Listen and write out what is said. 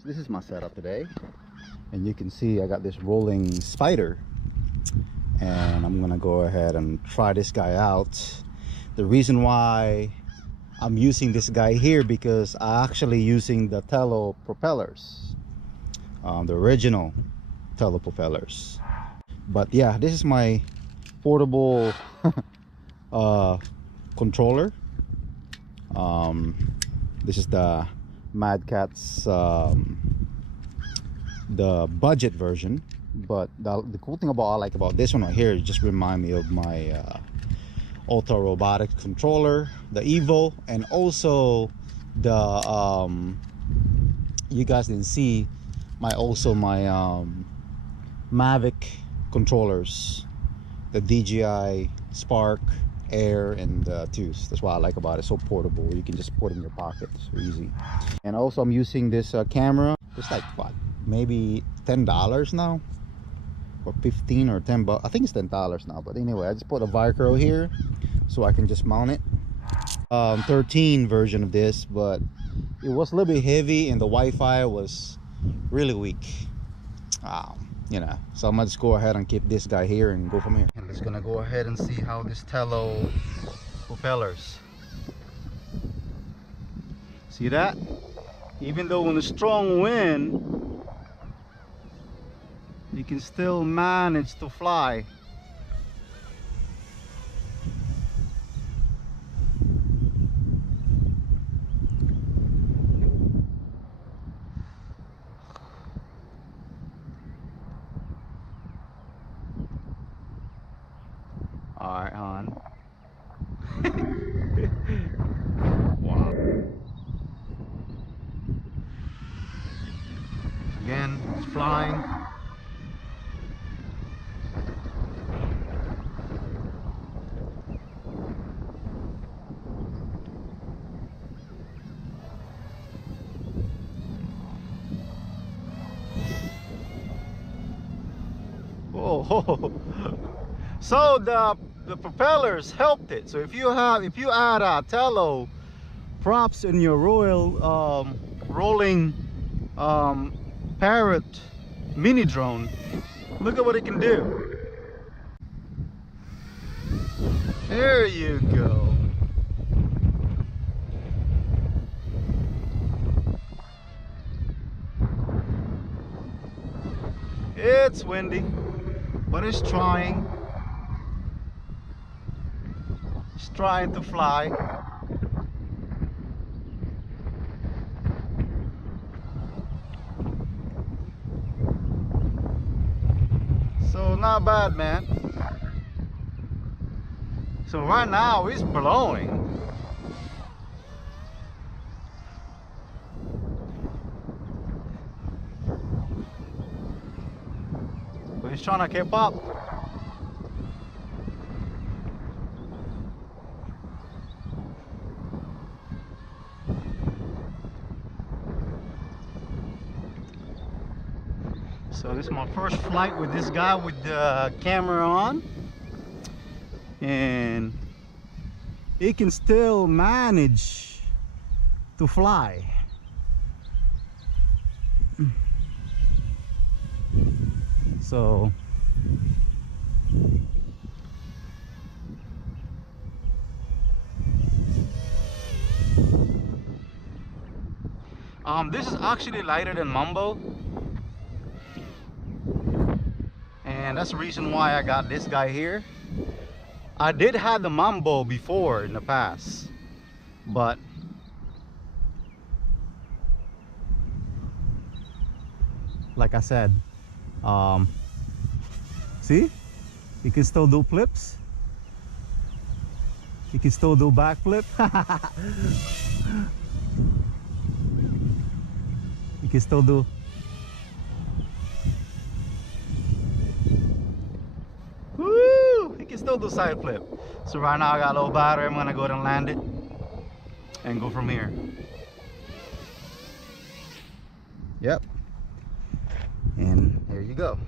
So this is my setup today, and you can see I got this rolling spider, and I'm gonna go ahead and try this guy out. The reason why I'm using this guy here, because I actually using the Tello propellers, the original Tello propellers. But yeah, this is my portable controller. This is the MAD CATZ, the budget version. But the cool thing I like about this one right here, it just remind me of my Ultra Robotics controller, the Evo, and also the you guys didn't see my Mavic controllers, the DJI Spark Air and Tooth. That's what I like about it. So portable, you can just put it in your pocket, so easy. And also I'm using this camera. It's like what, maybe $10 now, or 15 or 10 bucks. I think it's $10 now. But anyway, I just put a Vicro here so I can just mount it. 13 version of this, but it was a little bit heavy and the Wi-Fi was really weak. You know, so I'm gonna just go ahead and keep this guy here and go from here. And just gonna go ahead and see how this Tello propellers. See that? Even though in a strong wind, you can still manage to fly. Alright, hon. Wow. Again, it's flying. Whoa. So the propellers helped it. So if you add a Tello props in your rolling Parrot Mini Drone, look at what it can do. There you go. It's windy, but it's trying. It's trying to fly. So not bad, man. So right now it's blowing. But it's trying to keep up. So this is my first flight with this guy with the camera on, and it can still manage to fly. So this is actually lighter than Mambo. And that's the reason why I got this guy here. I did have the Mambo before in the past, but like I said, see, you can still do flips, you can still do backflip. You can still do. You can still do side flip. So right now I got a low battery. I'm gonna go ahead and land it and go from here. Yep. And there you go.